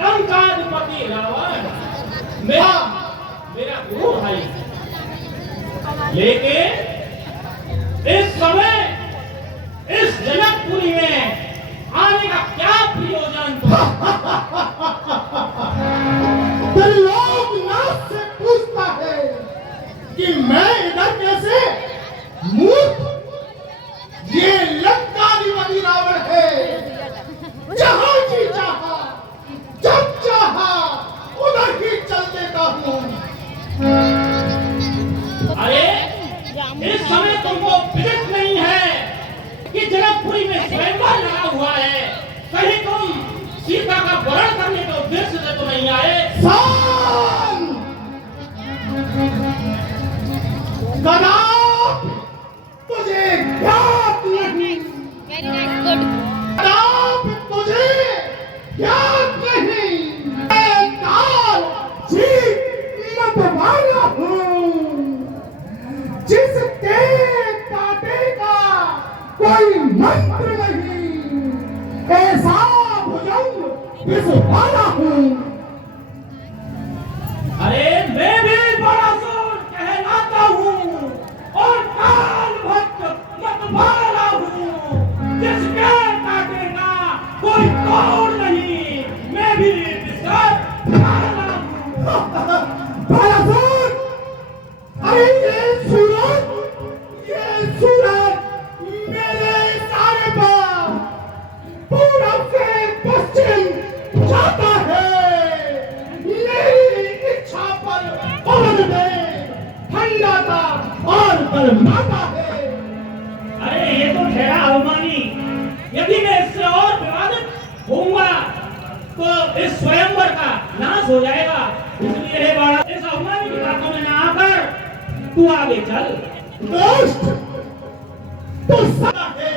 लंकाधिपति रावण मेरा मेरा गुरु भाई, लेकिन इस समय इस जनकपुरी में आने का क्या प्रयोजन था? त्रिलोकनाथ से पूछता है कि मैं इधर कैसे? मूर्ख, ये लंकाधिपति रावण है। जहां जी चाहा, जब चाहा उधर ही चल देता हूँ। अरे इस समय तुमको विदित नहीं है कि जनकपुरी में स्वयंवर लगा हुआ है। कहीं तुम सीता का वरण करने के उद्देश्य से तो नहीं आए? कदाप तुझे ज्ञात नहीं, कदाप तुझे ज्ञात नहीं। मैं काल जीत मतवाला हूँ, जिसके काटे का कोई मंत्र नहीं, ऐसा भुजंग इस वाला हूँ। अरे मैं भी बड़ासुर कहलाता हूँ और काल भक्त मतवाला हूँ, जिसके काटे का कोई तोड़ नहीं। मैं भी विश्वास वाला हूँ। बड़ासुर, अरे ये सूरज मेरे सारे पर पूरब से पश्चिम जाता है। मेरी इच्छा पर पवन में ठंडाता और गर्माता है। अरे ये तो ठहरा अवमानी। यदि मैं इससे और विवादित होऊंगा तो इस स्वयंवर का नाश हो जाएगा। इसलिए हे बाड़ा, इस अवमानी की बातों में ना आकर तू आगे चल। दोस्त तो सदा है,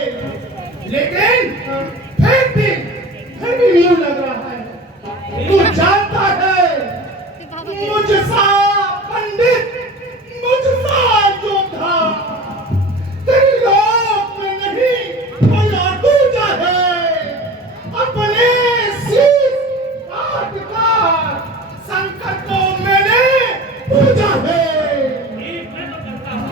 लेकिन फिर भी यूं लग रहा है तू जानता है मुझसा पंडित, मुझसा योद्धा त्रिलोक में नहीं भला दूजा है। अपने शीश काट कर शंकर को मैंने पूजा है। ठीक, मैं तो करता हूँ।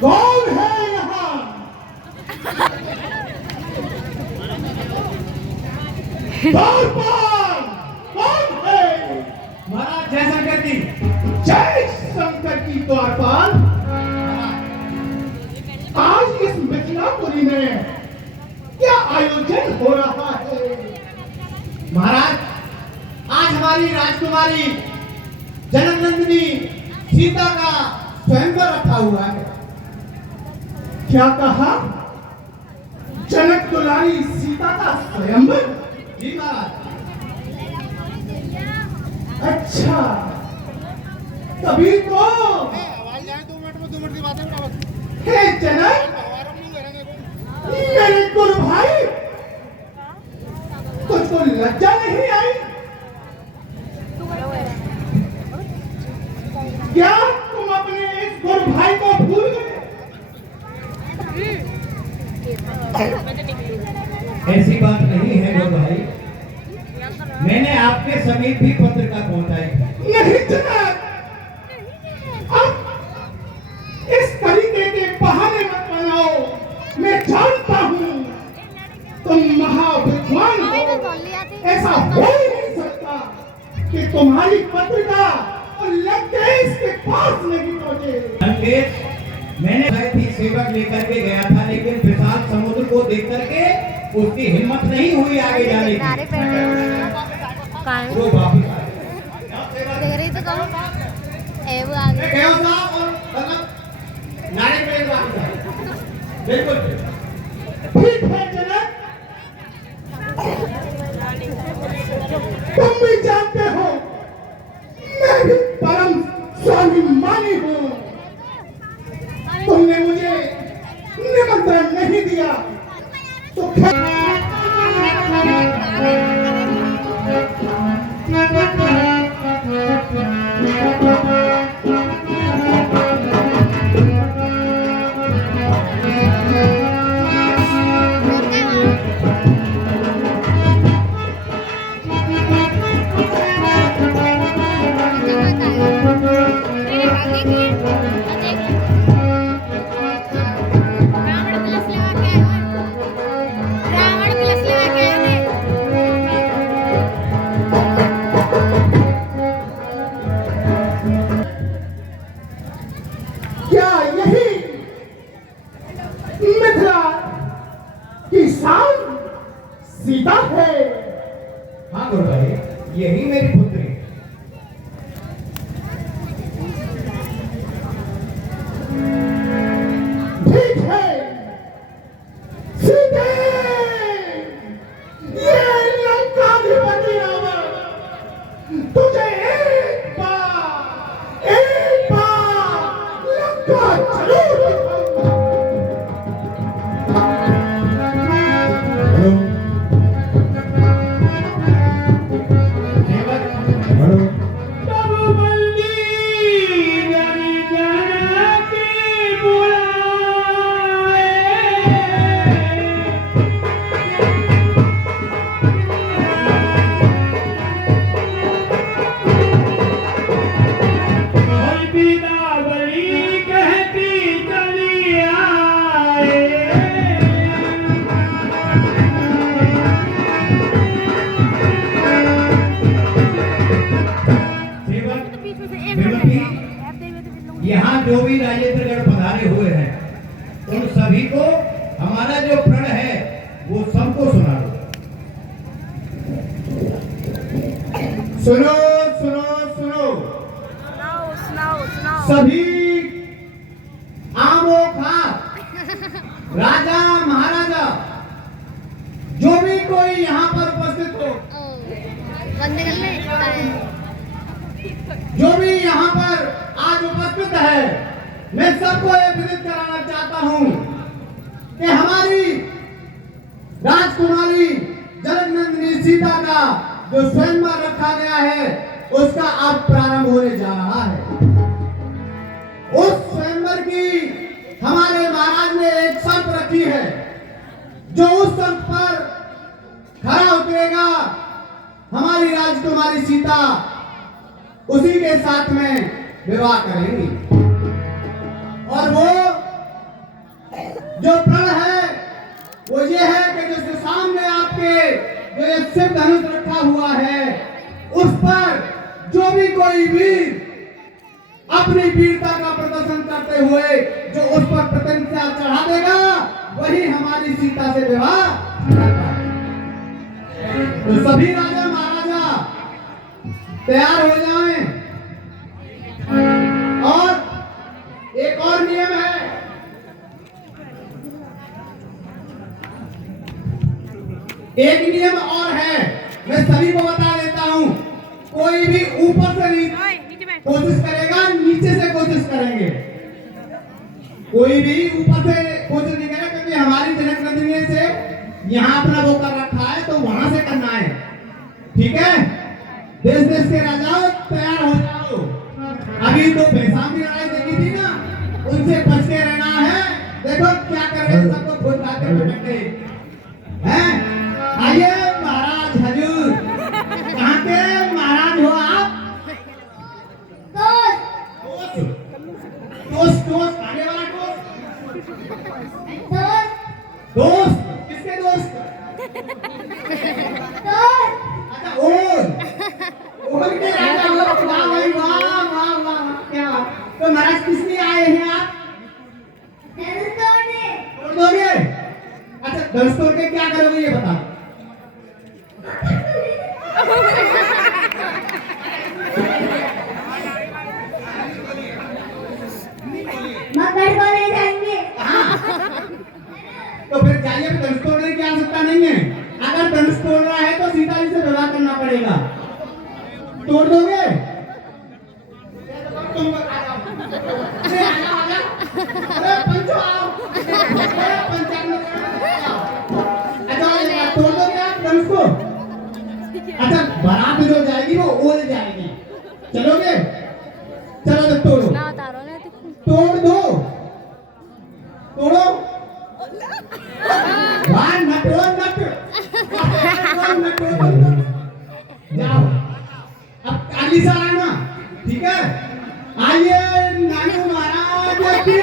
कौन है यहाँ? द्वार पर कौन है? महाराज जय शंकर की। जय शंकर की द्वारपाल। आज इस मिथिलापुरी में क्या आयोजन हो रहा है? महाराज आज हमारी राजकुमारी जनकनंदिनी सीता का स्वयंवर रखा हुआ है। क्या कहा? जनक दुलारी सीता का स्वयंवर? जी महाराज। अच्छा, तभी तो हे जनक, मेरे गुरु भाई, तुझको लज्जा नहीं आई? क्या तुम अपने इस गुरु भाई को भूल गए? ऐसी बात नहीं है गुरु भाई, मैंने आपके समीप भी पत्रिका पहुंचाई। नहीं जनक, अब इस तरीके के बहाने मत बनाओ। मैं जानता हूँ तुम महाविद्वान हो, ऐसा हो ही नहीं सकता कि तुम्हारी पत्रिका और लंकेश के पास नहीं पहुंचे। लंकेश मैंने भाई थी सेवक लेकर के गया था, लेकिन विशाल समुद्र को देख करके उसकी हिम्मत नहीं हुई आगे जाने की। वो वापस आ गया और नारे पे वापस आया। बिल्कुल ठीक है जनक, तुम भी जानते हो मैं भी परम स्वाभिमानी हूँ। तुमने मुझे दिया तो क्या यही मिथिला की शान सीता है? हाँ गुरु भाई, यही मेरी पुत्री है। ठीक है सीते, ये लंकाधिपति रावण तुझे एक बार लंका जरूर दिखाऊंगा। यहाँ जो भी राजेंद्रगढ़ पधारे हुए हैं उन सभी को हमारा जो प्रण है वो सबको सुना दो। सुनो सुनो सुनो, सभी आमो खास राजा महाराजा जो भी कोई यहाँ पर उपस्थित हो, जो भी यहाँ पर आज उपस्थित है, मैं सबको ये विदित कराना चाहता हूँ कि हमारी राजकुमारी जनकनंदिनी सीता का जो स्वयंवर रखा गया है उसका अब प्रारंभ होने जा रहा है। उस स्वयंवर की हमारे महाराज ने एक शर्त रखी है, जो उस शर्त पर खरा उतरेगा हमारी राजकुमारी सीता उसी के साथ में विवाह करेंगी। और वो जो प्रण है वो ये है कि जो सामने आपके जो ये शिव धनुष रखा हुआ है उस पर जो भी कोई वीर अपनी वीरता का प्रदर्शन करते हुए जो उस पर प्रतिज्ञा चढ़ा देगा वही हमारी सीता से विवाह करता है। तो सभी राजा महाराजा तैयार हो जाएं। और एक और नियम है, एक नियम और है, मैं सभी को बता देता हूं। कोई भी ऊपर से कोशिश करेगा, नीचे से कोशिश करेंगे। कोई भी ऊपर से कोशिश नहीं करेगा, क्योंकि हमारी जनकनंदिनी से यहाँ अपना वो कर रखा है तो वहां से करना है। ठीक है, देश देश के राजाओं तैयार हो जाओ। अभी तो पैसा की लड़ाई देखी थी ना, उनसे बच के रहना है। देखो क्या कर रहे हैं, सबको खुद खाते भटक गए हैं। आइए महाराज हजूर, कहाँ के महाराज हो आप? दोस्त दोस्त आने वाला दोस्त दोस्त किसके दोस्त? अच्छा ओर के राजा हो। वाह भाई वाह वाह वाह, क्या तो महाराज किस लिए आए हैं आप? तोड़ दोगे? अच्छा धनुष तोड़ के क्या करोगे ये बताओ। जाएंगे। तो फिर जाइए, धनुष तोड़ने की आवश्यकता नहीं है। अगर धनुष तोड़ रहा है तो सीता जी से विवाह करना पड़ेगा। तोड़ दोगे? तुम अरे पंचो आओ, पंचायत में जाएगी वो ओल जाएगी। चलोगे? चलो तो तोड़ो। मैं उतारो ना तो तोड़ दो। तोड़ो। वाह नटो नट। जाओ। अब अगली साल आना, ठीक है? आइए नानू महाराज की।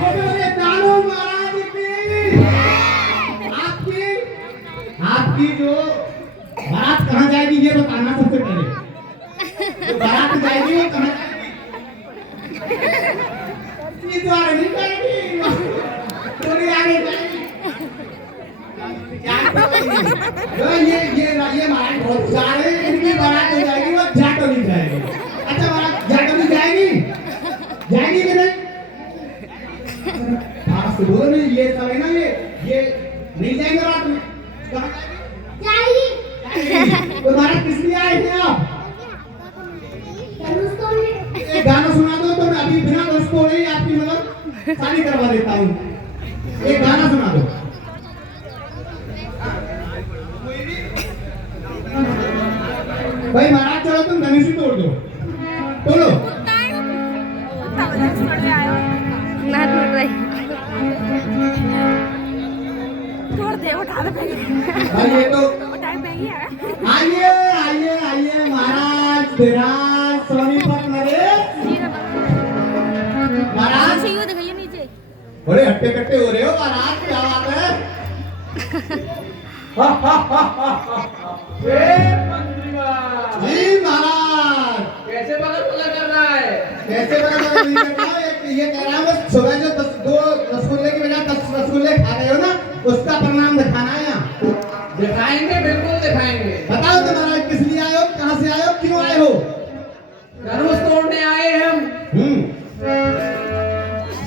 बोलिए नानू महाराज की। आपकी जो बारात कहाँ जाएगी ये बताना सबसे पहले। जो बारात जाएगी वो कहाँ जाएगी? इस बार नहीं जाएगी, थोड़ी आगे जाएगी। ये महाराज बहुत सारे इनकी बारात हो जाएगी वो जाटो नहीं जाएगी। अच्छा महाराज जाटो नहीं जाएगी? जाएगी कि नहीं? हाँ बोलो नहीं, ये सब है ना, ये नहीं जाएंगे रात में। कहाँ जाएगी? तो महाराज किस लिए आए थे आप? एक गाना सुना दो तो मैं अभी बिना धनुष तोड़े ही आपकी मतलब शादी करवा देता हूँ। एक गाना सुना दो। भाई महाराज चलो तुम धनुष ही तोड़ दो। तोड़ो। ना टूट रही। तोड़ दे, उठा दे पहले। भाई ये तो उठा के है। आइए आइए आइए महाराज विराज सोनीपत नरेश महाराज। सही हो दिखाइए नीचे। बड़े हट्टे कट्टे हो रहे हो महाराज, क्या बात है? जी महाराज कैसे बगल बगल कर रहा है? कैसे बड़ा नहीं करना है? ये कह रहा है सुबह जो 2 रसगुल्ले की बजाय 10 रसगुल्ले खा रहे हो ना, उसका परिणाम दिखाना है यहाँ। दिखाएंगे, बिल्कुल दिखाएंगे। बताओ तो महाराज किस लिए आए हो, कहाँ से आए हो, क्यों आए हो? धनुष तोड़ने आए हैं हम,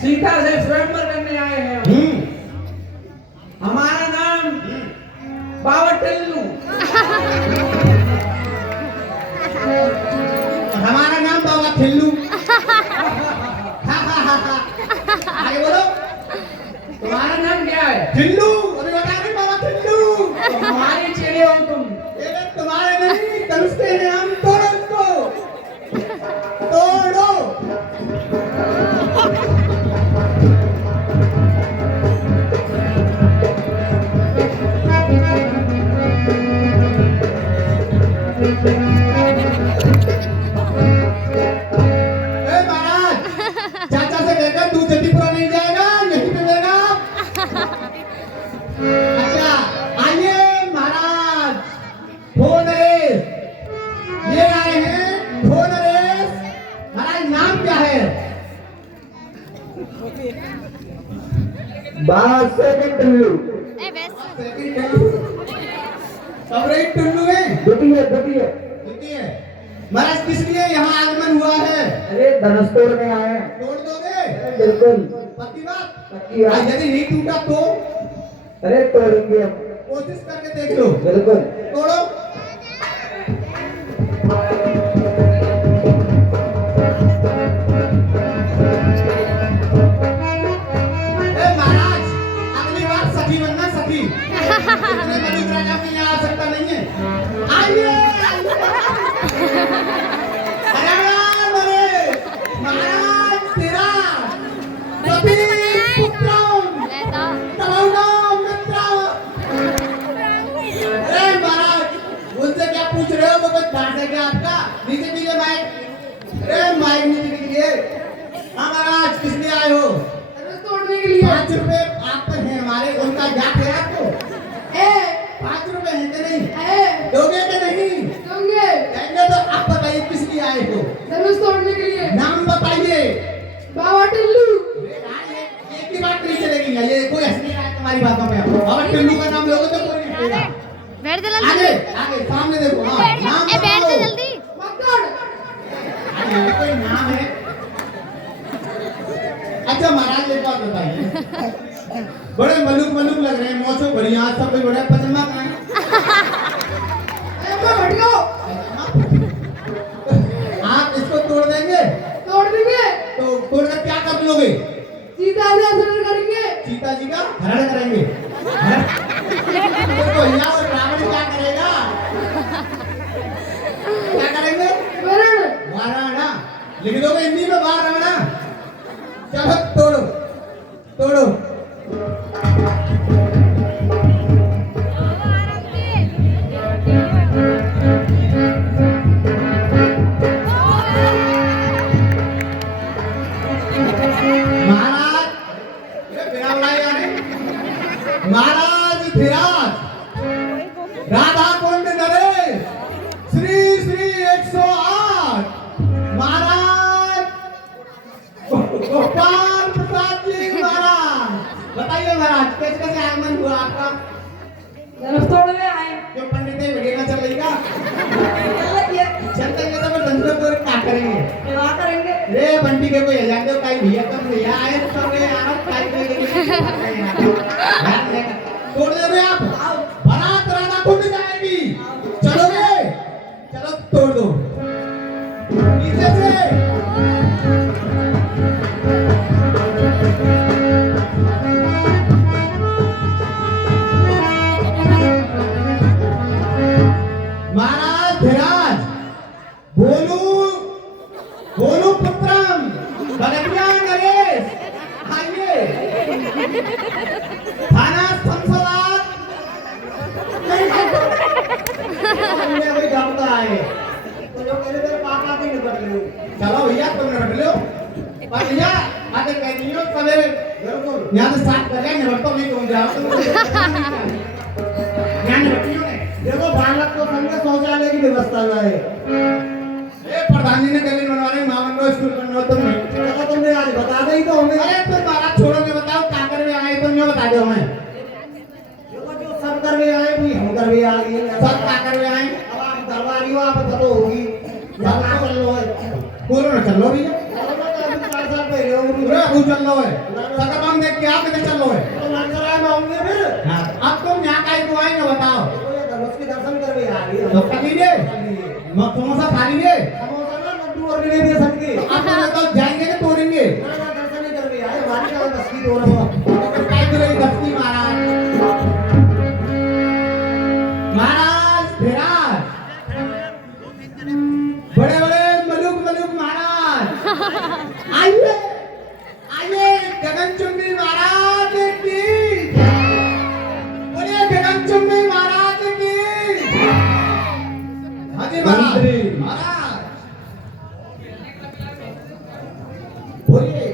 सीता से स्वयंवर करने आए हैं हम। हमारा नाम बाबा टिल्लू। हमारा नाम बाबा ठिल्लू। आगे बोलो। तुम्हारा नाम क्या है? ठिल्लू। अभी बता रहे बाबा ठिल्लू। हमारी चिड़िया हो तुम। ये तुम्हारे नहीं, तरुस्ते हैं हम। तोड़ो इसको, तोड़ो। महाराज चाचा से कहकर तू जल्दीपुरा नहीं जाएगा, यहीं पे देगा। अच्छा आइए महाराज भोनरेश, ये आए हैं भोनरेश। महाराज नाम क्या है? सेकंड टुल्लू। ए बस सब रही टुल्लू है। दुखी है। महाराज किस लिए यहाँ आगमन हुआ है? अरे धनुष तोड़ने आए हैं। तोड़ दोगे? बिल्कुल। पक्की बात? पक्की बात। यदि नहीं टूटा तो अरे तोड़ेंगे हम। कोशिश करके देख लो। बिल्कुल। तोड़ो। महाराज अगली बार सखी बनना, सखी। इतने बड़ी राजा में यहाँ आ सकता नहीं है। आइए महाराज तेरा सभी पुत्रों अरे महाराज उनसे क्या पूछ रहे हो? वो कुछ डांट है क्या आपका? नीचे कीजिए माइक। अरे माइक नीचे कीजिए। हाँ महाराज किस लिए आए हो? तोड़ने के लिए। 5 रुपए आप पर हैं हमारे, उनका जात है आपको? 5 रुपए हैं कि नहीं? दोगे कि नहीं? दोगे। कहेंगे तो आप बताइए किस लिए आए हो? धनुष तोड़ने के लिए। नाम बताइए। बाबा टिल्लू। एक की बात नहीं चलेगी, ये कोई हंस नहीं रहा है तुम्हारी बातों पे। बाबा टिल्लू का नाम लोगे तो कोई नहीं हंसेगा। बैठ जा आगे जल्दी। आगे सामने देखो। हाँ नाम ए बैठ जा बताओ। जल्दी। मक्कड़। अरे कोई नाम है? अच्छा महाराज एक बात बताइए, बड़े मलूक लग रहे हैं, मौसम बढ़िया, सब कुछ बढ़िया, पचमा कहाँ है? आप इसको तोड़ देंगे? तोड़ देंगे। तो तोड़कर क्या कर लोगे? सीता से असर करेंगे। सीता जी का हरण करेंगे। तो भैया और रावण क्या करेगा? लिख दो हिंदी में बाहर आना। चलो तोड़ो तोड़ो। महाराज ये बिना बुलाए आ रहे। महाराज धीराज राधा कुंड नरेश श्री श्री 108 महाराज गोपाल प्रसाद जी महाराज। बताइए महाराज कैसे कैसे आगमन हुआ आपका? धनुष तोड़ने आए। जो पंडित ने वीडियो चल रही का चलते तो फिर धनुष तोड़ क्या करेंगे? क्या करेंगे? रे बंटी के कोई जान दो काई भैया कब भैया आए तो रे आना काई के तोड़ दे रहे आप। बारात राधा कुंड जाएगी चलोगे? चलो तोड़ दो पीछे से। महाराज धीराज बोलू बोलू पुत्रम बलकिया नरेश आइए। थाना संसद हमने वही जानता है तो जो कहते तेरे पापा की निपट लो। चलो भैया तुम निपट लो। पर भैया आते कहनियो सवेरे बिल्कुल यहाँ से स्टार्ट कर रहे हैं। निपटो नहीं तुम जाओ यहाँ निपटियो नहीं। देखो बालक को संगे शौचालय की व्यवस्था है। प्रधान जी ने कल बनवाने मामंडो स्कूल बनवा तुमने चलो तुमने आज बता दे ही तो हमें। अरे तो बात छोड़ो के बताओ काकर में आए तुम ये बता दो हमें। देखो जो सब कर में आए भी हम कर में आ गए सब काकर में आए। अब आप दरबारी हो आप तो होगी बात चल लो है बोलो ना चल लो भैया। अभी 4 साल पहले हो रे अभी चल लो है सकम देख के आप इधर चल लो है तो मंदिर में आऊंगे फिर। हां अब तुम यहां काहे को आए ना बताओ? धनुष के दर्शन कर भी आ रही है तो कलीगे समोसा खा लेंगे। और भी नहीं दे सकते आप तो जाएंगे कि तोड़ेंगे? दर्शन नहीं कर रहे हैं हमारी क्या दस्ती तोड़ रहे हो काय करेगी दस्ती महाराज। महाराज धीराज बड़े बड़े मलुक मलुक महाराज आइए आइए गगनचुंबी महाराज की बोलिए गगनचुंबी महाराज की। हाजी महाराज बोलिए।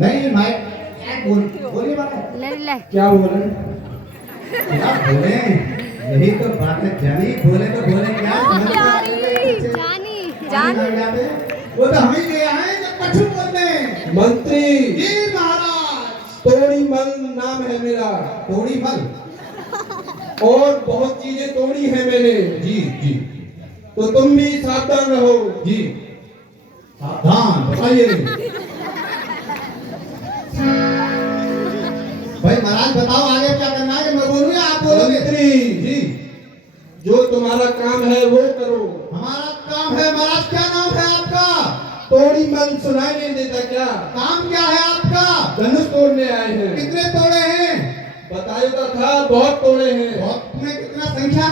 नहीं भाई बोलिए बात ले ले क्या बोले? क्या बोले यही तो बात है जानी बोले तो बोले क्या जानी जान वो तो हम ही गए हैं जो कछु बोलने। मंत्री जी महाराज। तोड़ी मल नाम है मेरा तोड़ी मल और बहुत चीजें तोड़ी है मैंने। जी जी तो तुम भी सावधान रहो। जी सावधान बताइए। भाई महाराज बताओ आगे क्या करना है? मैं बोलूँ या आप बोलोगे? मंत्री जी जो तुम्हारा काम है वो करो। हमारा काम है महाराज। क्या नाम है आपका? तोड़ी मल सुनाई नहीं देता क्या? काम क्या है आपका? धनुष तोड़ने आए हैं। कितने तोड़े हैं? बतायो तो था बहुत तोड़े हैं। बहुत तुम्हें कितना संख्या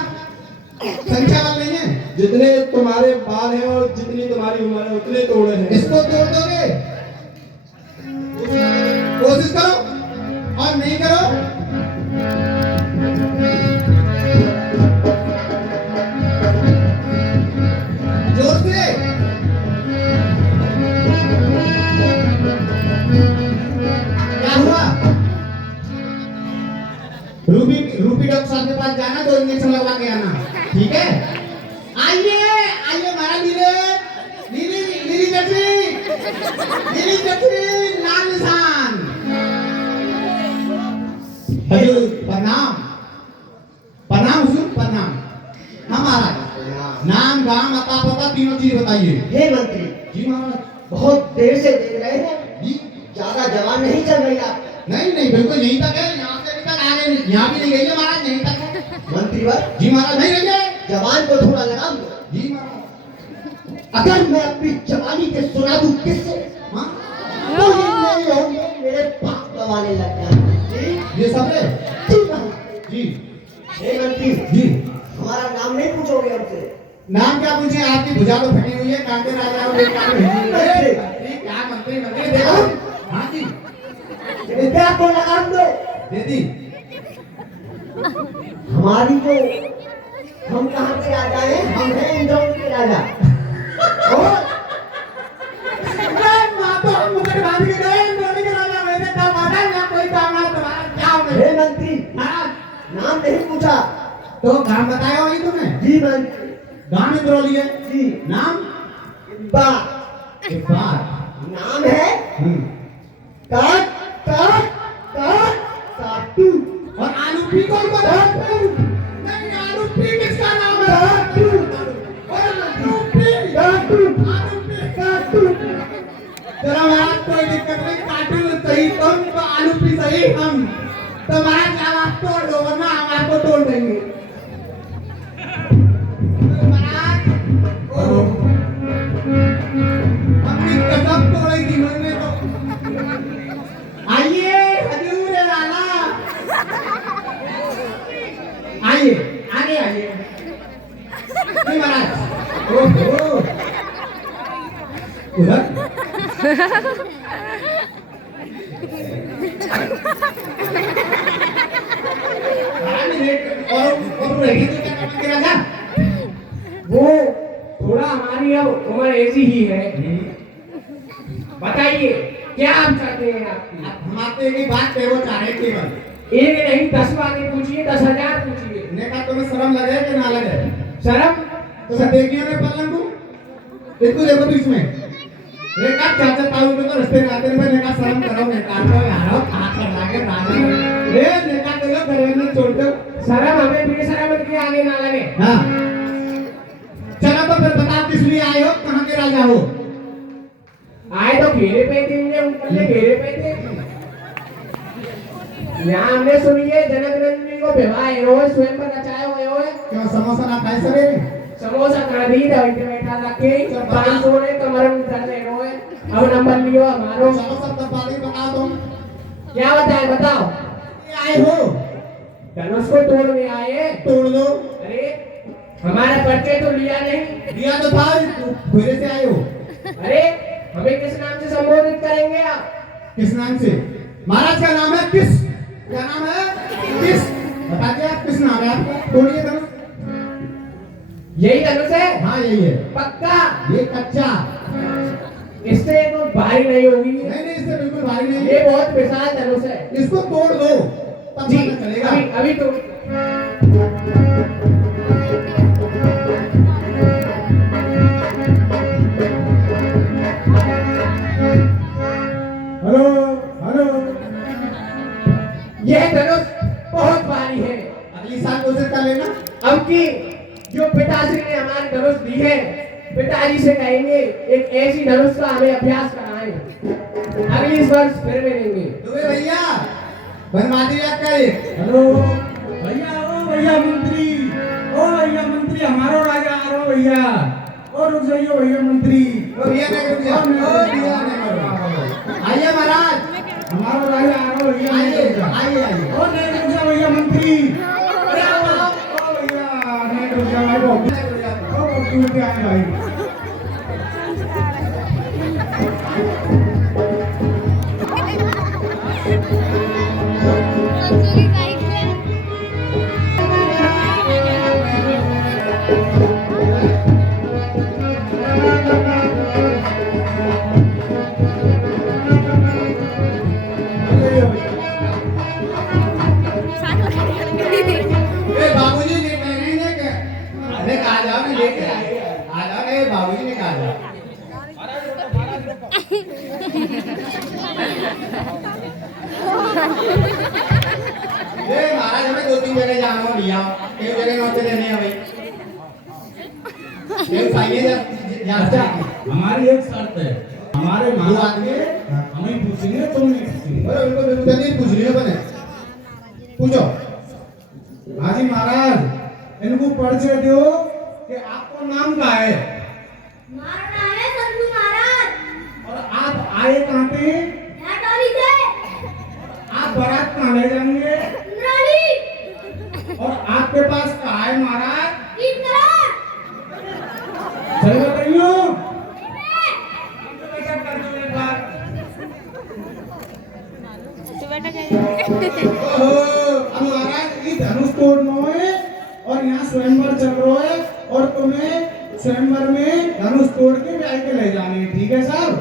वाल नहीं है? जितने तुम्हारे बाल हैं और जितनी तुम्हारी उम्र है उतने तोड़े हैं। इसको तोड़ दोगे? कोशिश करो और नहीं करो जोर से। क्या हुआ? रूपी डॉक्टर साहब के पास जाना 2 इंजेक्शन लगवा के आना ठीक है? आइए आइए हमारा नीली जटी लाल निशान। हजूर प्रणाम प्रणाम हुजूर प्रणाम। हमारा नाम गांव अता पता तीनों चीज बताइए। हे मंत्री जी महाराज। बहुत देर से देख रहे हैं जी ज्यादा जवान नहीं चल रही आप। नहीं नहीं बिल्कुल यहीं तक है। यहाँ से अभी तक आ गए यहाँ भी नहीं गई है महाराज यहीं तक है। मंत्री वर जी महाराज नहीं रही है। जवान को थोड़ा लगाम दो। जी महाराज। अगर मैं अपनी जवानी के सुना दूं किससे हाँ तो ये नहीं होंगे मेरे बाप गवाने लग जाएंगे। ये सब है। जी महाराज। जी हे मंत्री जी हमारा नाम नहीं पूछोगे हमसे? नाम क्या पूछे? आपकी भुजा तो फटी हुई है, कांटे राजा हो, एक काम है। अरे, क्या मंत्री मंत्री देखो। हाँ जी, विद्या को लगाम दो। दे दी। हमारी जो हम कहाँ के राजा हैं? हम हैं इंद्रौल के राजा। और मुझे बांध के गए, इंद्रौल के राजा मेरे दामाद हैं, या कोई काम ना तुम्हारा क्या हो गया? हे मंत्री, नाम नहीं पूछा। तो काम बताया वही तुमने? जी मंत्री गांव इंद्रौली है। जी। नाम? बा इकबाल। नाम है काट काट काट काटू। और आलू पी कौन को? नहीं, आलू पी किसका नाम है? काटू। और आलू पी, काटू आलू पी। काटू। जरा यार कोई दिक्कत नहीं, काटू सही तुम तो आलू पी सही हम। तुम्हारा जवाब तोड़ दो वरना हम आपको तोड़ देंगे। महाराज, ओ, अपनी कसम तोड़ेगी मैंने तो। आइए हजूर आला, आइए आगे आइए। नहीं महाराज, ओहो, उधर और रहेगी तो क्या करना तेरा जा? वो थोड़ा हमारी अब उम्र ऐसी ही है। बताइए क्या आप चाहते हैं? आप हम आपसे एक ही बात कहो चाह रहे केवल। एक नहीं 10 बातें पूछिए, 10,000 पूछिए। ने कहा तुम्हें शर्म लगे कि ना लगे? शर्म तो सब देखिए ने पलंग को इसको देखो बीच में। रेखा चाचा ताऊ को तो रास्ते में आते में ने कहा शर्म करो, ने कहा तो यार हाथ लगा के राजा रे ने कहा तो लोग घर में छोड़ दो। शर्म हमें बेशरम के आगे ना लगे। हाँ, चलो तो फिर बताओ किस लिए आए हो, कहाँ के राजा हो? आए तो घेरे पे थे, ऊपर से घेरे पे थे। यहाँ हमने सुनी है जनक नंदिनी को विवाह है, स्वयं पर रचाए हुए हो। क्यों समोसा ना खाए सवेरे? समोसा कर दी था इनके बैठा रखे 500 ने कमर में कर दे रोए। अब नंबर लियो हमारो। चलो सब तब बातें बताओ तुम। क्या बताए बताओ? ये आए हो धनुष को तोड़ने आए। तोड़ दो। अरे हमारा परिचय तो लिया नहीं। दिया तो था, फिर से आए हो। अरे हमें किस नाम से संबोधित करेंगे आप? किस नाम से? महाराज का नाम है किस। क्या नाम है? किस। बता दिया आप किस नाम है आपका? तोड़िए धनुष। यही धनुष है? हाँ यही है। पक्का? ये कच्चा। इससे तो भारी नहीं होगी। नहीं नहीं, इससे बिल्कुल भारी नहीं ये है। बहुत विशाल धनुष है। इसको तोड़ दो तब जी पता चलेगा। अभी अभी तो हेलो हेलो। यह धनुष बहुत भारी है। अगली साल कोशिश कर लेना। अब की जो पिताश्री ने हमारी धनुष दी है, पिताजी से कहेंगे एक ऐसी धनुष का हमें अभ्यास कराएं। अगली इस वर्ष फिर मिलेंगे। तुम्हें भैया बनवादी याद करे। हेलो भैया, ओ भैया मंत्री, ओ भैया मंत्री, हमारो राजा आ रहो भैया। ओ रुक जाइए भैया मंत्री। ओ भैया नहीं रुक जा। ओ भैया नहीं रुक। आइए महाराज, हमारो राजा आ रहो भैया। आइए आइए आइए। ओ नहीं रुक जा भैया मंत्री। अरे आओ ओ भैया, नहीं रुक जा भाई। ओ तू क्या है भाई? मंसूरी साइड से ए बाबूजी ने कहने के अरे कहा जाओ ना लेके आ जाओ रे, बाबूजी ने कहा जाओ। ए महाराज हमें 2-3 जगह जाना हो, लिया एक जगह नौते रहने हैं भाई। ये चाहिए अच्छा, हमारी एक शर्त है, हमारे दो महाराज आदमी के हमें पूछेंगे, तुम नहीं पूछेंगे। अरे उनको बिल्कुल नहीं पूछ लियो बने। पूछो। हाजी महाराज, इनको परिचय दो कि आपको नाम क्या है हमारा नाम है संधू महाराज। और आप आए कहाँ पे? यहाँ टोली से आप बारात कहाँ ले जाएंगे? इंद्राणी और आपके पास क्या है महाराज? 3 करोड़। अब महाराज ये धनुष तोड़ना है और यहाँ स्वयंवर चल रहा है और तुम्हें स्वयंवर में धनुष तोड़ के ब्याह के ले जाने हैं, ठीक है साहब?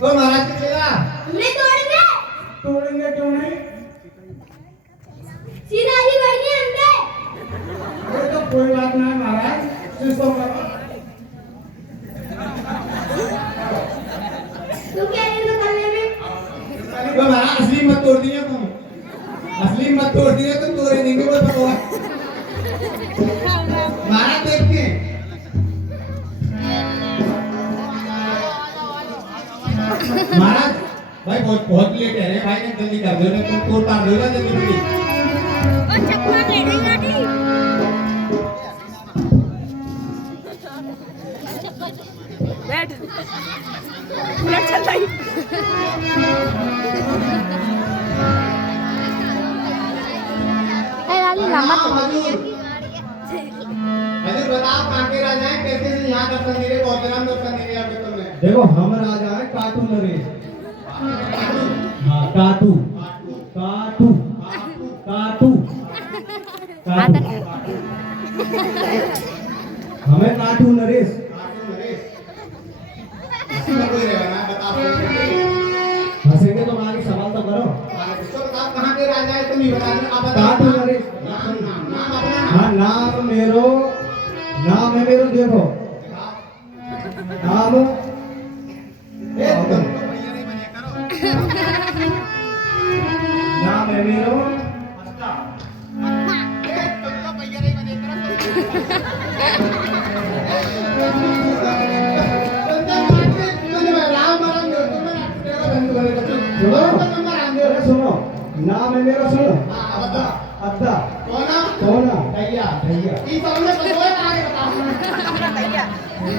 तो महाराज के चेला हमने तोड़ेंगे तोड़ेंगे क्यों नहीं? सीधा ही बढ़िए हमने अरे तो कोई बात नहीं महाराज, सिस्टम करो। तू क्या नहीं तो करने में तो महाराज असली मत तोड़ दिए तुम, असली मत तोड़ दिए तुम, तोड़े देंगे वो भगवान। महाराज देखते हैं महाराज, भाई बहुत बहुत लेट है रे भाई, ने जल्दी कर दो ना, तुम तोड़ पार दो ना जल्दी। बैठ बुलेट चल रही अरे बताओ कांटे राजा है कैसे से यहाँ दर्शन दे रहे, बहुत नाम दर्शन दे रहे हैं अभी तुमने। देखो हम राजा है काटू नरेश। हाँ काटू काटू काटू काटू हमें काटू नरेश। कोई रहेगा ना बताओ, हंसेंगे तो आगे सवाल तो करो। तो बताओ कहाँ के राजा है तुम ही बता दो, आप काटू बताओ नरेश। नाम नाम नाम अपना हाँ नाम है मेरो देखो नाम नाम है मेरो सुनो नाम है मेरा, सुनो अद्दा कौन भैया भैया ये सब में कोई आगे बताओ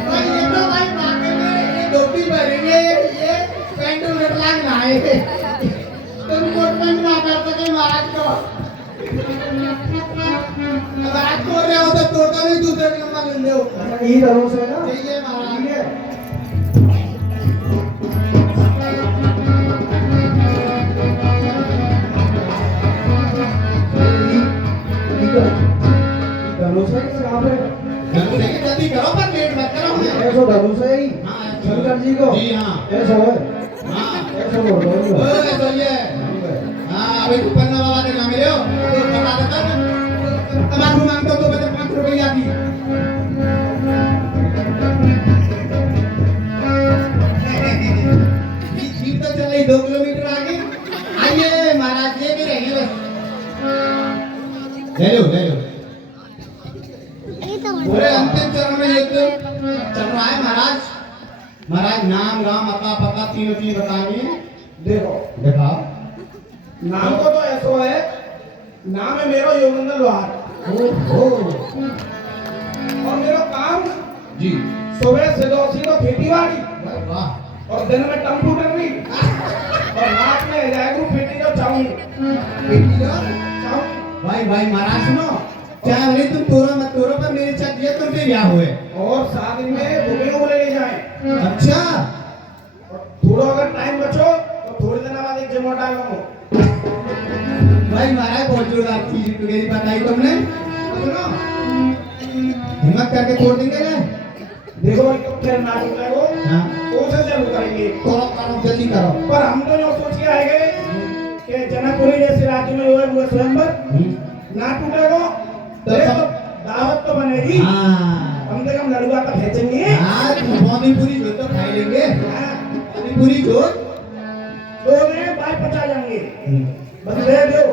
भाई, ये तो भाई मांगे में ये धोती पहनेंगे, ये पैंट उलट लाग लाए, तुम कोट पैंट ना कर सके महाराज को। महाराज बोल रहे हो तो तोड़ता नहीं, दूसरे नंबर ले लो। ये धनुष है ना, यही है महाराज। ये धनुष है किस कहाँ पे? जल्दी करो पर लेट मत करो हमें। ऐसो धनुष है ही हाँ, शंकर जी को। जी हाँ। ऐसो है, हाँ ऐसो बोल रहे हो। ओए तो ये हाँ अभी पन्ना बाबा के नाम ले लो, तो बता देता हूँ तमाकू मांगते हो तो बता 5 रुपया की। जीप तो चल रही 2 किलोमीटर आगे, आइए महाराज ये भी रहेंगे बस, ले लो पूरे अंतिम चरण में ये तो चल रहा है महाराज। महाराज नाम गांव अता पता तीनों चीज बताइए। देखो दिखाओ। नाम को तो ऐसो है, नाम है मेरा योगेंद्र लोहार ओहो और मेरा काम जी सुबह से सीधो खेतीबाड़ी वाह और दिन में कंप्यूटर भी और रात में रैगू फेटी जो चाहूँ बेटी का भाई महाराज सुनो, चाहे भले तुम तोड़ो मत तोड़ो पर मेरे साथ ये तुम भी ब्याह हुए और शादी में बुकिंग को ले जाए। अच्छा थोड़ा अगर टाइम बचो तो थोड़ी दिन बाद एक जमा डाल लो। भाई महाराज बहुत जोरदार चीज गई बताई तुमने, सुनो हिम्मत करके तोड़ देंगे ना। देखो तो फिर नाटक है वो हाँ कोशिश जरूर करेंगे करो जल्दी करो। पर हम तो जो सोच के आए गए कि जनकपुरी जैसे राज्य में हुआ स्वयंवर ना टूटेगा तो तो दावत तो बनेगी, हाँ कम से कम लड़ुआ तो भेजेंगे। आज पानी पूरी जो तो खाई लेंगे, पानी पूरी जो 2 में बाई 50 जाएंगे बस ले दो।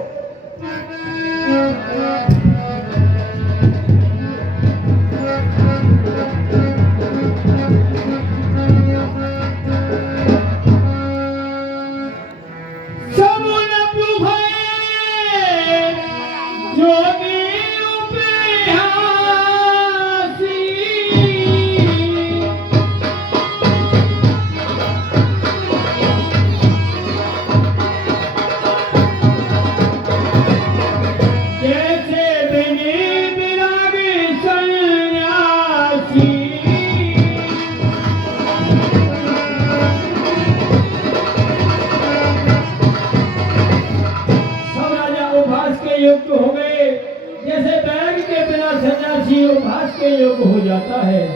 के योग हो जाता है।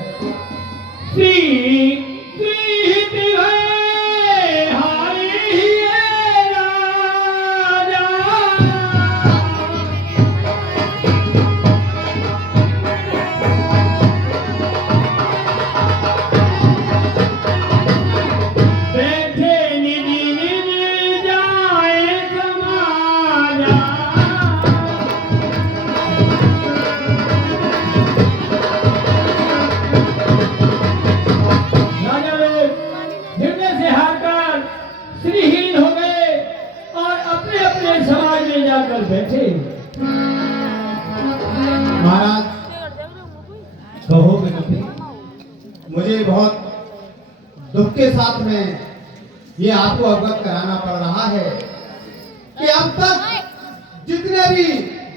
श्री बैठे। महाराज कहो विनती, मुझे बहुत दुख के साथ में ये आपको अवगत कराना पड़ रहा है कि अब तक जितने भी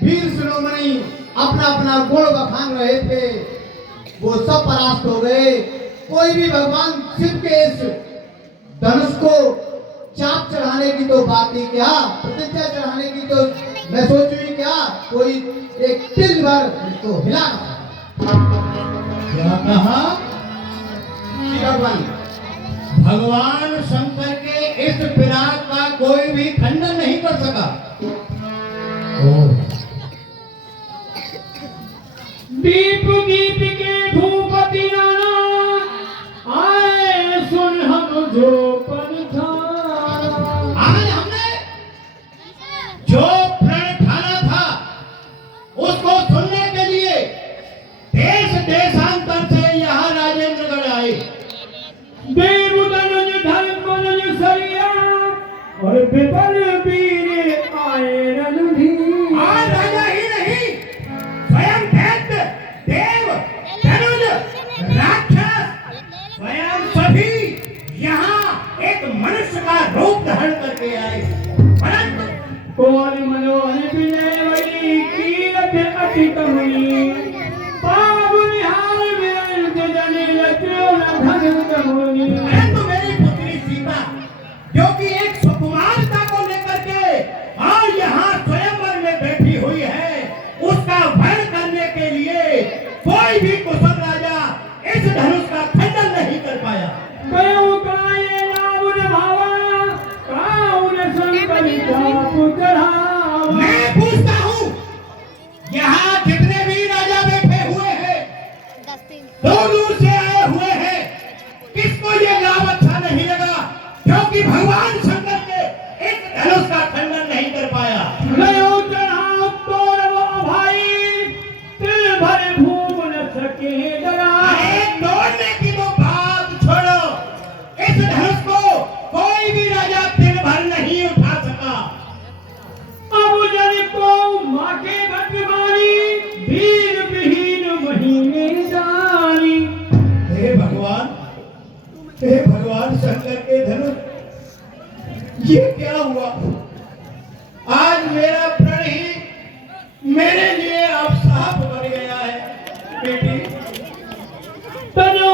वीर शिरोमणि अपना अपना गुण बखान रहे थे वो सब परास्त हो गए। कोई भी भगवान शिव के इस धनुष को चाप चढ़ाने की तो बात ही क्या, प्रतिज्ञा चढ़ाने की तो मैं सोच रही क्या, कोई एक तिल भर तो हिला क्या कहा कि भगवान शंकर के इस विराट का कोई भी खंडन नहीं कर सका। दीप दीप के भूपति नाना आए सुन हम जो आज हमने जो प्रण ठाना था उसको सुनने के लिए देश देशांतर से यहाँ राजेंद्रगढ़ आए। देव तनुज धर्म तनुज सरिया और विपल वीर आए रणधीर। आज राजा ही नहीं, स्वयं दैत्य देव तनुज राक्षस स्वयं सभी यहाँ एक मनुष्य का रूप धारण करके आए। परंतु कौन मनोहर विजय वही कीरत अति कमुनी पावन हाल में जने रचो न धन कमुनी। परंतु मेरी पुत्री सीता जो कि एक सुकुमारता को लेकर के और यहाँ स्वयंवर में बैठी हुई है, उसका वध करने के लिए कोई भी कुशल राजा इस धनुष का खंडन नहीं कर पाया। कयो काये रावण भावा काउन शंकर चापु चढ़ावा। मैं पूछता हूँ यहाँ जितने भी राजा बैठे हुए हैं, दूर दूर से आए हुए हैं, किसको ये लाभ अच्छा नहीं लगा क्योंकि भगवान शंकर के इस धनुष का खंडन नहीं कर पाया। कयो चढ़ाओ तोड़ो भाई तिल भर भूम न सके डरा। तोड़ने की तो बात छोड़ो, इस धनुष को कोई भी राजा तिल भर नहीं उठा सका। अब जन को माँ के भगवानी वीर विहीन महीने जानी। हे भगवान शंकर के धनुष, ये क्या हुआ? आज मेरा प्रण ही मेरे लिए अब साफ बन गया है। बेटी तनो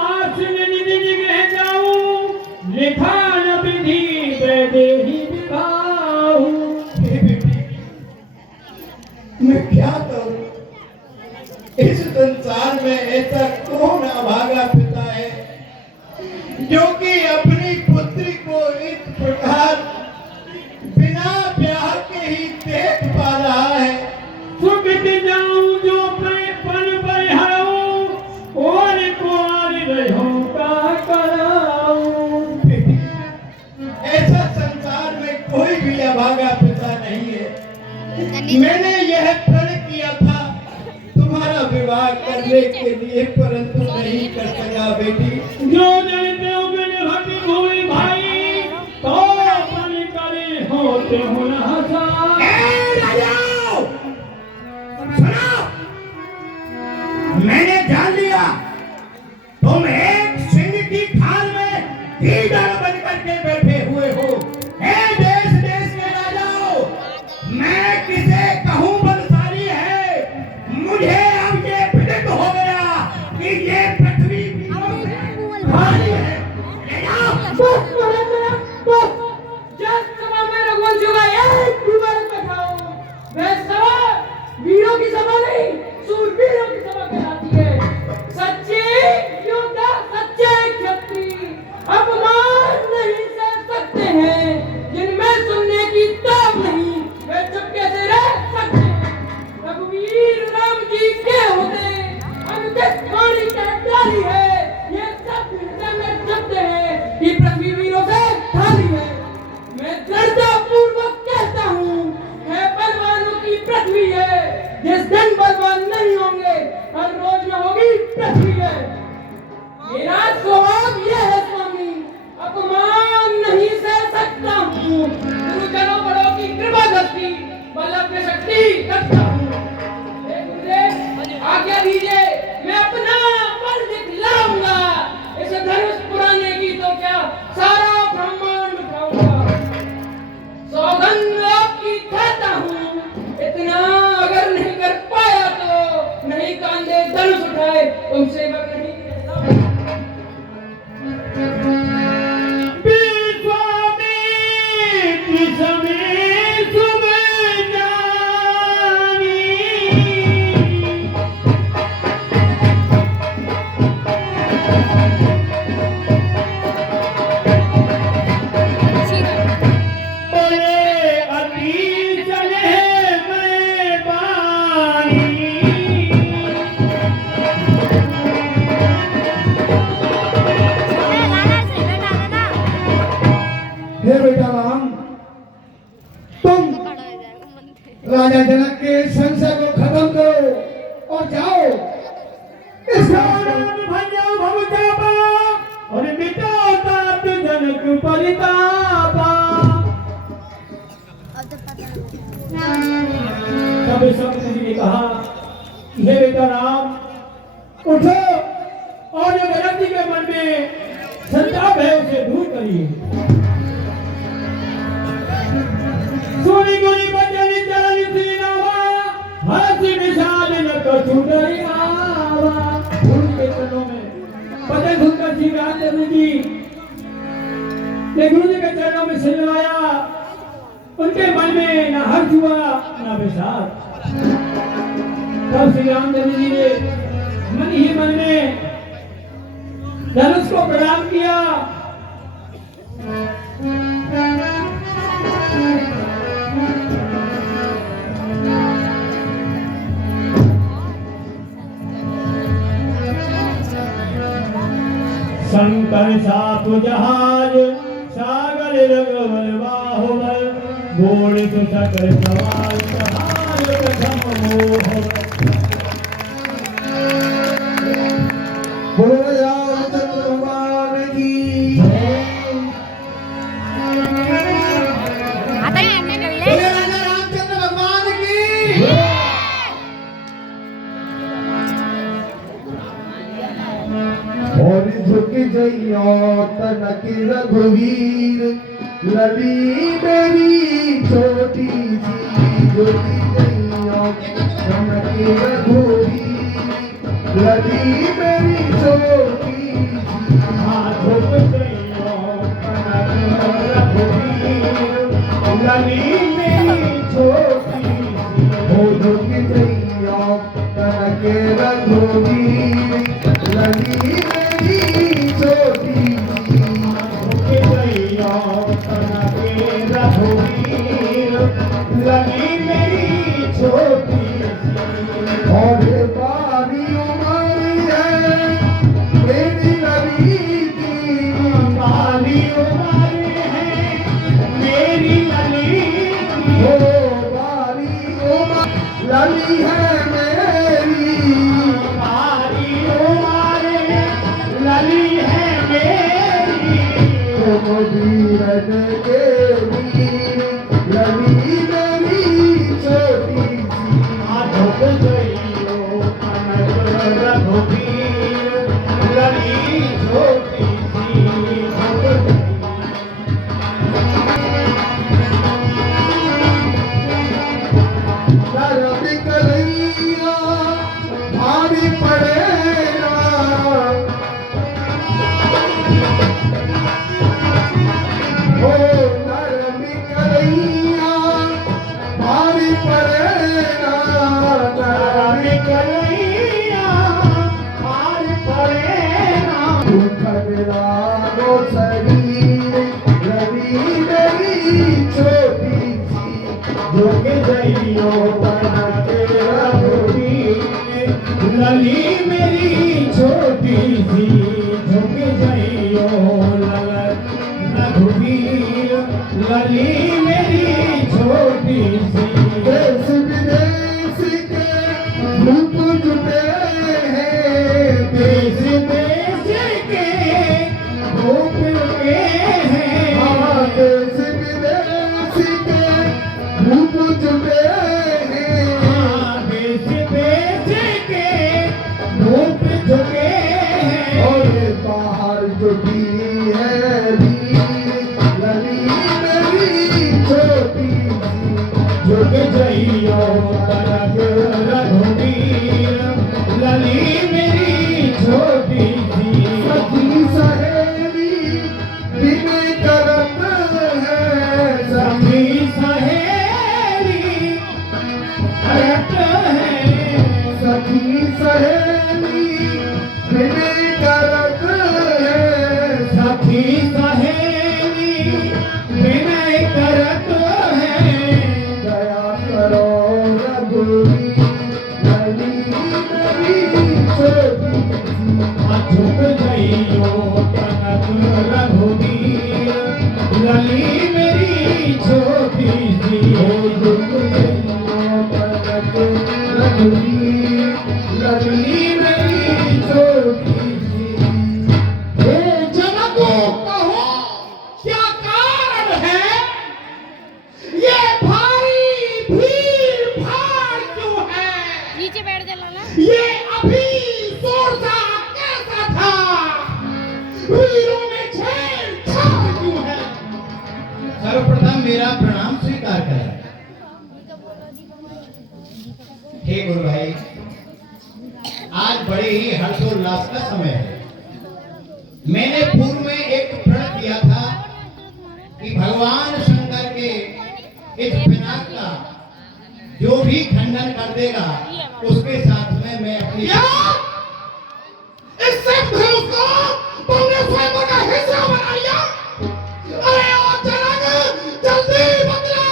आज निज जगह जाऊं लिखा न विधि वैदेही विभाऊ। हे बेटी, मैं क्या करूं? इस संसार में ऐसा कौन अभागा पिता है जो कि अपनी पुत्री को इस प्रकार बिना ब्याह के ही देख पा रहा है। सुखित जाऊं जो पन पर हराऊं और कुआर रहूं का कराऊं। ऐसा संसार में कोई भी अभागा पिता नहीं है। मैंने यह प्रण किया था तुम्हारा विवाह करने के लिए, परंतु नहीं कर सका। बेटी जो जनते उगने भक्ति भूमि भाई तो अपन करे होते हो न हसा। सुनो, मैंने जान लिया तुम एक सिंह की खाल में हीडर बन करके बैठे हुए हो। हे देश देश के राजाओं, मैं किसे कहूँ बलशाली है, मुझे अब ये विदित हो गया कि ये पृथ्वी भारी है। ले जाओ। वीरों की सभा नहीं, राजा जनक के संशय को खत्म करो और जाओ इस भैया भव जापा और मिटाओ तात जनक परितापा। तब सप्तऋषि जी ने कहा, हे बेटा राम उठो और जो जनक जी के मन में संताप है उसे दूर करिए। सुनी गुनी बचनी चलनी श्री रामा हंसी विशाल न कछु डरी आवा। उनके चरणों में भजन सुनकर श्री रामचंद्र जी ने गुरु जी के चरणों में सिर लगाया। उनके मन में न हर्ष हुआ न विषाद। तब श्री रामचंद्र जी ने मन ही मन में धनुष को प्रणाम किया। शंकर साप जहाज सागर रघुवर बाहुबल बोल तो सकल सवाल जहाज प्रथम मोह। बोलो रामचंद्र भगवान की आता है हमने कर ले। बोले राजा रामचंद्र भगवान की। और झुक जइयो तनक रघुवीर लली मेरी छोटी सी झुक जइयो तनक रघुवीर लली मेरी छोटी सी। झुक जइयो तनक रघुवीर लली मेरी छोटी सी। ओ झुक जइयो तनक रघुवीर लली मेरी छोटी सी। झुक जइयो तनक रघुवीर लली मेरी छोटी सी। और बारी उमर है मेरी लली की। बाली उमर है मेरी लली की। ओ बारी उमर लली है मेरी। बाली उमर लली है मेरी। तुम वीरन के वीर लली मेरी छोटी सी। झुक जइयो तनक रघुवीर लली छोटी सी। झुक धर्म कलैया भारी पड़ेगा। ओ धर्म कलैया भारी पड़ेगा। धर्म कलैया हार पड़ेगा। दुख विरागो शरीर रवि मेरी छोटी सी। झुक जइयो तनक रघुवीर लली मेरी छोटी सी। झुक जइयो रघुवीर लली मेरी छोटी सी। देश विदेश के रूप जुटे हैं। देश देश के रूप के हैं। हाँ, देश विदेश के रूप जुटे हैं। देश देश के रूप झुके हैं। और बाहर जुटी है वीर लली मेरी छोटी सी। झुक जइयो तनक रघुवीर लली मेरी छोटी लड़ली मेरी छोटी सी। हे जनको कहो क्या कारण है, ये भारी भीड़ भाड़ क्यों है, नीचे बैठ जा लाला। ये अभी शोरसा कैसा था, वीरों में छेड़छाड़ क्यों है। सर्वप्रथम मेरा प्रणाम स्वीकार करें। हे गुरु भाई, आज बड़े ही हर्षोल्लास का समय है। मैंने पूर्व में एक प्रण किया था कि भगवान शंकर के इस पिनाक का जो भी खंडन कर देगा उसके साथ में मैं अपनी क्या इससे धनुष को तुमने स्वयं का हिस्सा बना लिया। अरे ओ जनक जल्दी बदला,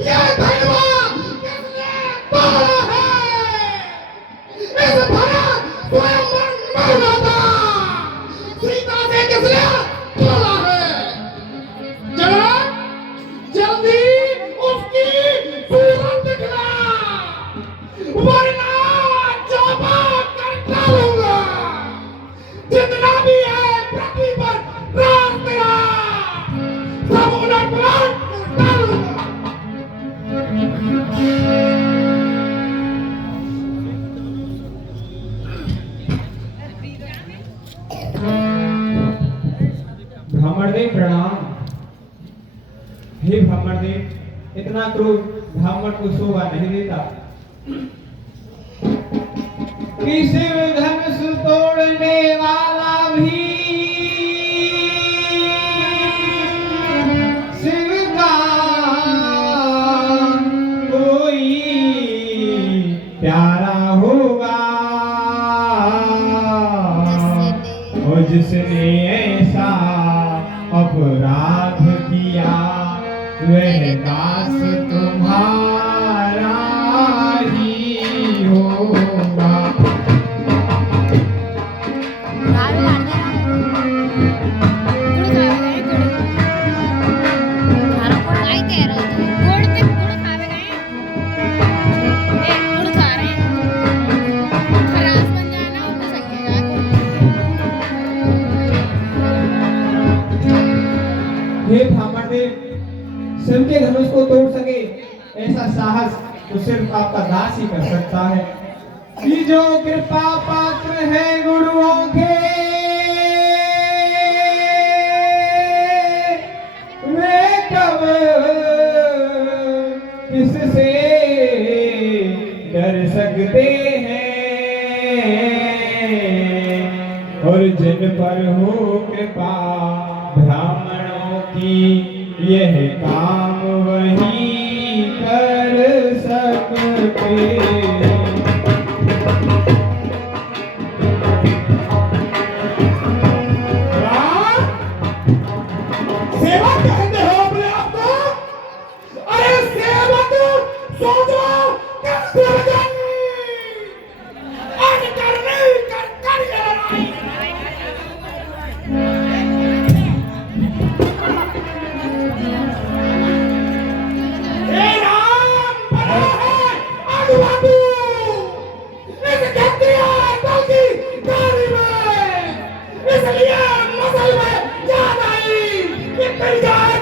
ये धनवा किसने तोड़ा है, इस भरत स्वयंवर मरना था, सीता से किसने तोड़ा है। जनक जल्दी उसकी सूरत दिखला, वरना चौपाट कर डालूंगा। जितना भी है पृथ्वी पर राज तेरा, सब उलट पलट कर डालूंगा। ब्राह्मणदेव प्रणाम। हे ब्राह्मणदेव, इतना क्रोध ब्राह्मण को शोभा नहीं देता। कि शिव धनुष तोड़ने वाला भी शिव का कोई प्यारा होगा, और जिसने ऐसा अपराध किया वह दास तुम्हारा ही होगा। हे ब्राह्मणदेव, शिव के धनुष को तोड़ सके ऐसा साहस तो सिर्फ आपका दास ही कर सकता है। कि जो कृपा पात्र है गुरुओं के, वे कब किससे डर सकते हैं, और जिन पर हो कृपा ब्राह्मणों की यह काम वही कर सकते। सेवा कहते हो अपने आप को? अरे सेवक सोचो किस दुर्गति आज करने कर ये लड़ाई। हे राम बना है आगुवादू, इस गद्दिया गलती कारी में, इसलिए मसल में याद आई कि फिर जाए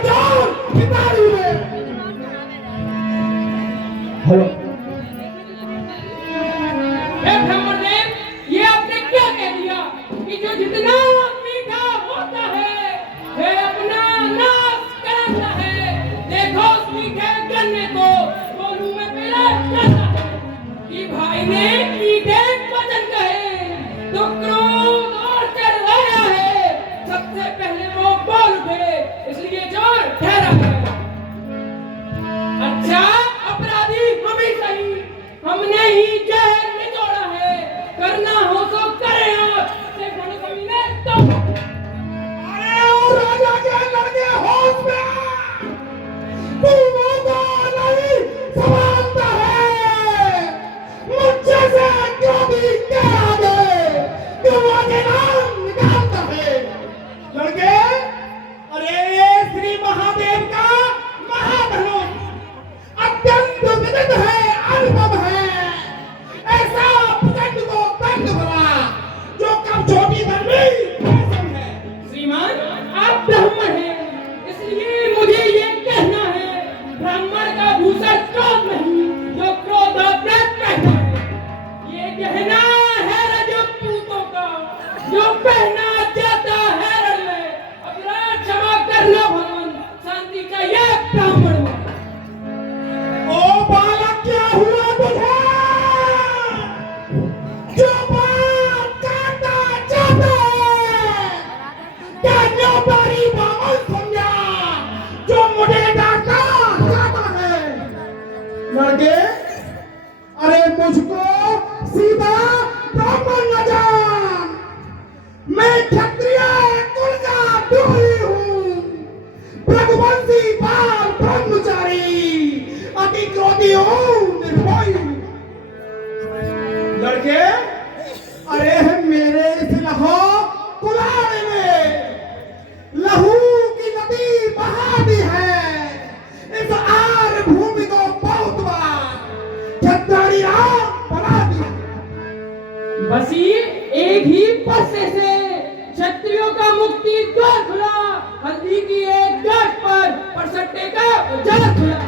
की एक गांठ पर परसट्टे का बाजार खुला।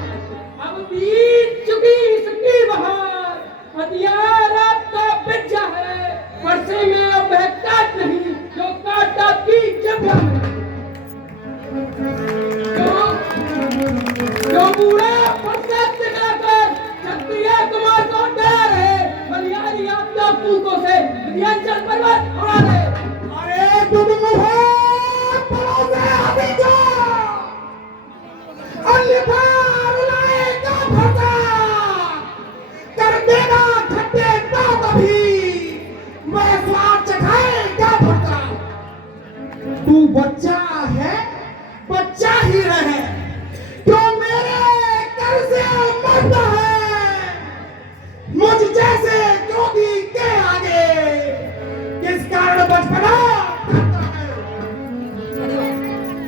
अब बीत चुकी इसकी बहार, हथियार आपका बच्चा है, परसे में अब है काट नहीं जो काट आपकी जगह में। जो बूढ़ा फरसात दिखाकर क्षत्रिय कुमार को डरा रहे, बलियारी आपका फूकों से विंध्याचल पर्वत उड़ा रहे। अरे तुम मुझे परोसे अभी जो अन्यथा रुलाएगा फरसा कर देगा खट्टे दांत अभी मैं स्वाद चखाएगा फरसा। तू बच्चा है, बच्चा ही रहे, जो मेरे घर से मरता है मुझ जैसे जोगी के आगे किस कारण बचपना करता है।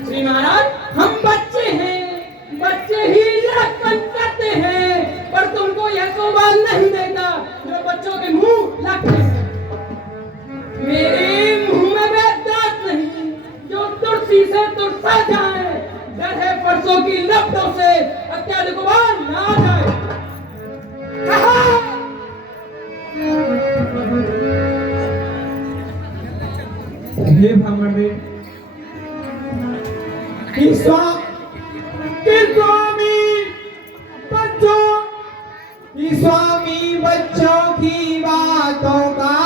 श्री महाराज, हम बच्चे हैं, बच्चे ही लड़कपन करते हैं, पर तुमको यह सौभाग्य नहीं देता जो बच्चों के मुंह लगते हैं। मेरे मुंह में वे दांत नहीं जो तुलसी से तुरसा जाए, डर है फरसों की लपटों से अत्याधिक उबाल ना आ जाए। हे भ्रमणदेव, स्वामी बच्चों की बातों का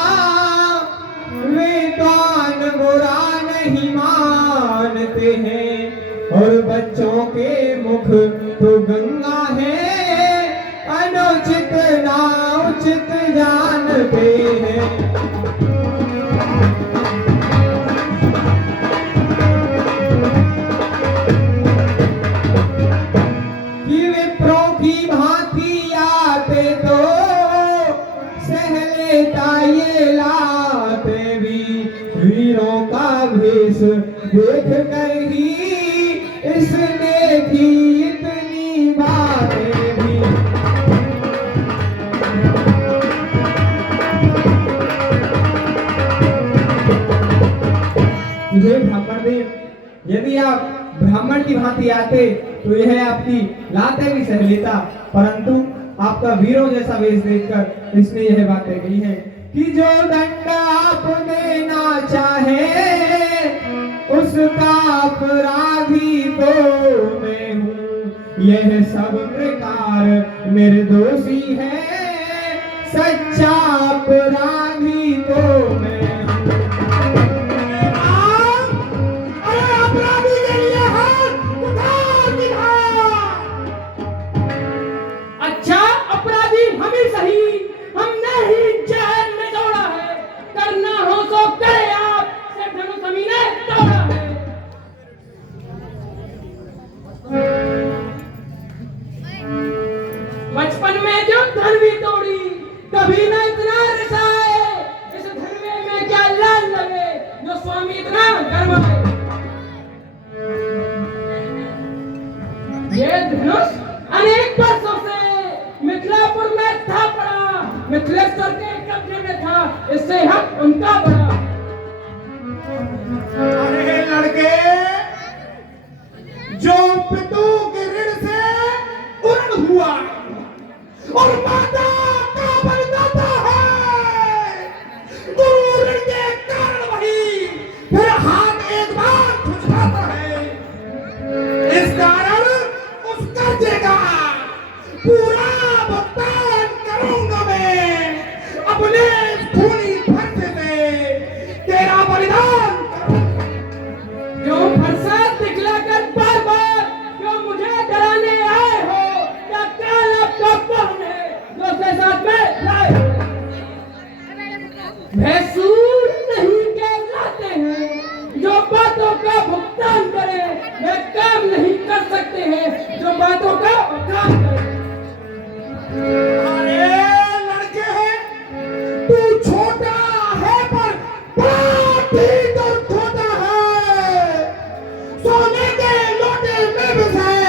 वे कान बुरा नहीं मानते हैं और बच्चों के मुख तो गंगा है अनुचित ना उचित जानते हैं। कि विप्रों की भांति आते तो सह लेता ये लाते भी, वीरों का भेष देख कर ही इसने की इतनी बातें भी। हे ब्राह्मणदेव, यदि आप ब्राह्मण की भांति आते तो यह आपकी लाते भी सह लेता, परंतु आपका वीरों जैसा वेश देखकर इसने यह बातें कही हैं कि जो दंड आप देना चाहे उसका अपराधी तो मैं हूँ, यह सब प्रकार निर्दोषी है, सच्चा अपराधी तो मैं हूँ। अरे अपराधी के लिए हाथ उठा दिखा। अच्छा, अपराधी हम ही सही, हमने ही जहर में जोड़ा है, करना हो तो करे आप, से धनुष हमी ने तोड़ा है। बचपन में जो धन भी तोड़ी, कभी न इतना रिसाए, इस धनवे में क्या लाल लगे जो स्वामी इतना गरमाए। ये धनुष अनेक वर्षों से मिथिलापुर में था पड़ा, मिथिलेश्वर के कब्जे में था, इससे हक उनका बड़ा। अरे लड़के, जो पितू के ऋण से उर्ण हुआ और माता का बलिदाता है, गुरु ऋण के कारण वही फिर हाथ एक बार खुजलाता है। इस कारण उस कर्जे का पूरा भुगतान करूंगा मैं, अपने खूनी खर्चे से तेरा बलिदान करूंगा। जो फरसाद दिखलाकर बार बार क्यों मुझे डराने आए हो, क्या काल आपका कौन है जो से साथ में लाए हो? भैंसूर नहीं कहलाते हैं जो बातों का भुगतान करे, वे काम नहीं कर सकते हैं जो बातों का काम करे। अरे लड़के, तू छोटा है पर बड़ा ठीक और छोटा है, सोने के लोटे में भी है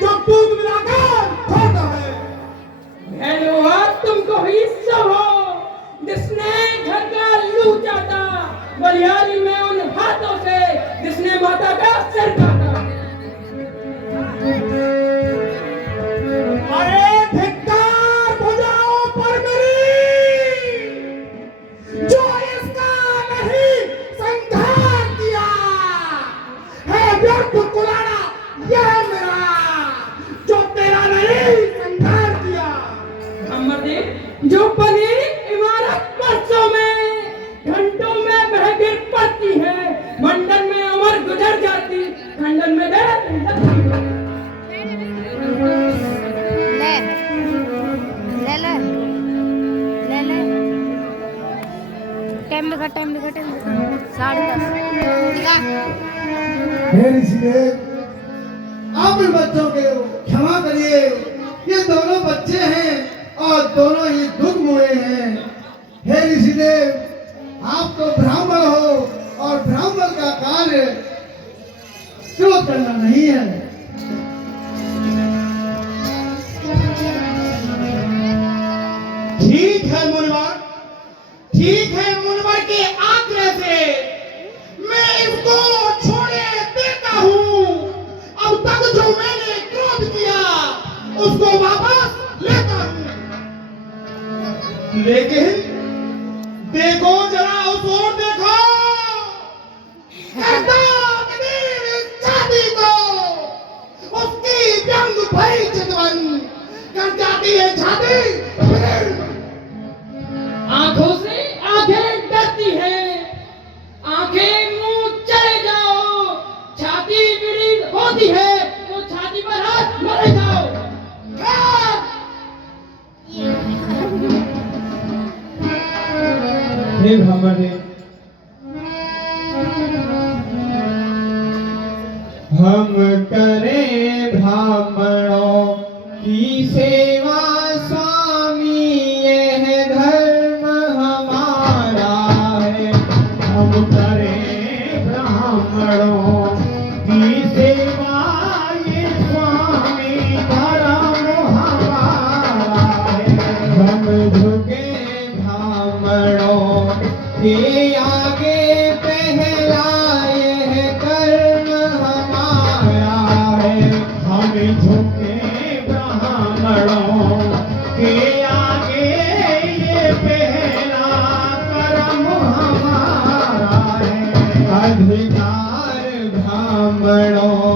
जो दूध मिलाकर खोता है। हेलो, आप तुमको ही सब हो जिसने घर का लू चाटा, बलियारी में उन हाथों से जिसने माता का सिर काटा। सब कुलाड़ा यह है मेरा, जो तेरा नहीं संघार किया। ब्रह्मदेव, जो बनी इमारत वर्षों में, घंटों में बह गिर पड़ती है, मंडन में उम्र गुजर जाती, खंडन में देर लगती है। ले टाइम देखा 10:30 दिखा। हे ऋषिदेव, आप इन बच्चों के क्षमा करिए, ये दोनों बच्चे हैं और दोनों ही दुख मुए हैं। हे ऋषिदेव, आप तो ब्राह्मण हो और ब्राह्मण का कार्य क्रोध करना नहीं है। ठीक है मुनिवर, ठीक है, मुनिवर के आग्रह से मैं इसको छोड़े देता हूँ। अब तक जो मैंने क्रोध किया उसको वापस लेता हूँ। लेकिन देखो जरा उस ओर देखो, छाती को उसकी व्यंग भरी चितवन कर जाती है छाती। आंखों से आंखें डरती हैं, आंखें मुंह चले जाओ, छाती पीड़ित होती है तो छाती पर हाथ मरे जाओ। हे ब्राह्मण, हम करें ब्राह्मणों की सेवा स्वामी, यह धर्म हमारा है। हम करें ब्राह्मणों की सेवा, ये स्वामी धर्म हमारा है। हम झुके ब्राह्मणों के आगे, पहला यह कर्म हमारा है। हम झुके ब्राह्मणों के आगे, ये पहला कर्म हमारा है। अधिकार ब्राह्मणों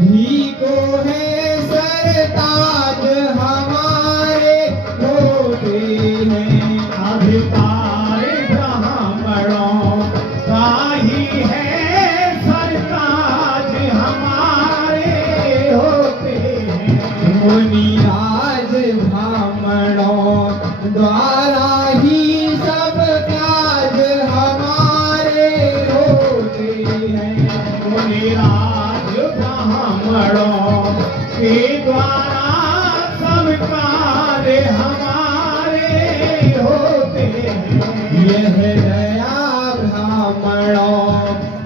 ही को है, सरताज हमारे होते हैं। अधिकार ब्राह्मणों का ही है, सरताज हमारे होते हैं। मुनिराज ब्राह्मणों द्वारा ही सब काज हमारे होते हैं। मुनिराज ब्राह्मणों के द्वारा सब काज हमारे होते हैं। यह दया ब्राह्मणों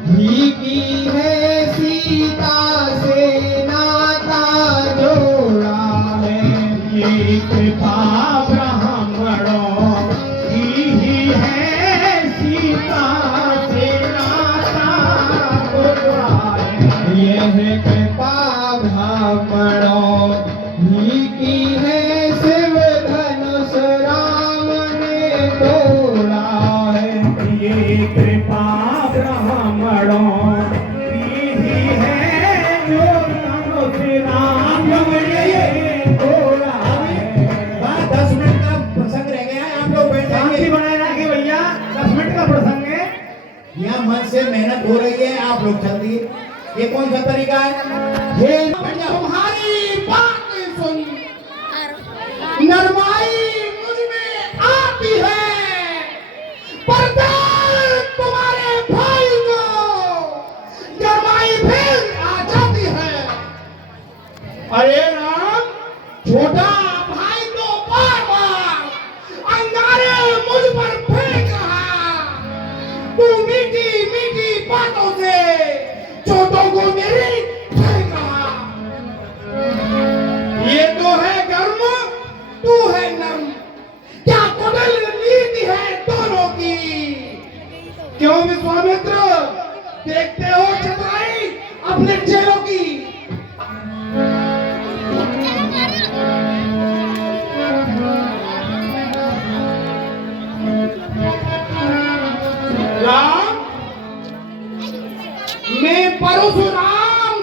ही की है, सीता से नाता जोड़ा है। ये कृपा ब्राह्मणों की ही है, सीता से नाता जोड़ा है। यह कृपा ब्राह्मणों ही की है, शिव धनुष राम ने तोड़ा है। ये कृपा ब्राह्मणों की ही है, जो धनुष राम ने तोड़ा है। 10 मिनट का प्रसंग रह गया है, आप लोग बैठ शांति जाइए। बनाए रखिए भैया, 10 मिनट का प्रसंग है। यहाँ मन से मेहनत हो रही है, आप लोग चल दिए। ये कौन सा तरीका है? हे तुम्हारी बात सुन, नरमाई मुझ में आती है, पर तुम्हारे भाई को गरमाई फिर आ जाती है। अरे राम, छोटा भाई तो बार बार अंगारे मुझ पर फेंक रहा, तू मीठी मीठी बातों से चोटों को मेरी फेंक रहा। ये तो है गर्म, तू है नर्म, क्या कुटिल नीति है दोनों की। क्यों विश्वामित्र, देखते हो चतुराई अपने चेलों की। राम, मैं परशुराम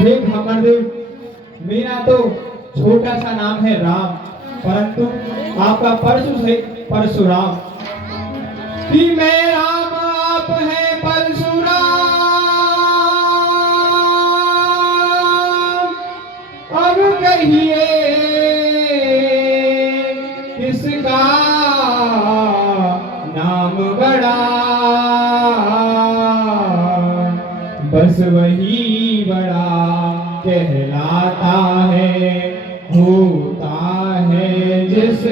हे ब्राह्मणदेव, मेरा तो छोटा सा नाम है राम, परंतु आपका परशु है परशुराम। कि मैं राम आप है परशुराम, अब कहिए किसका नाम बड़ा, बस वही बड़ा कहलाता है, होता है जिस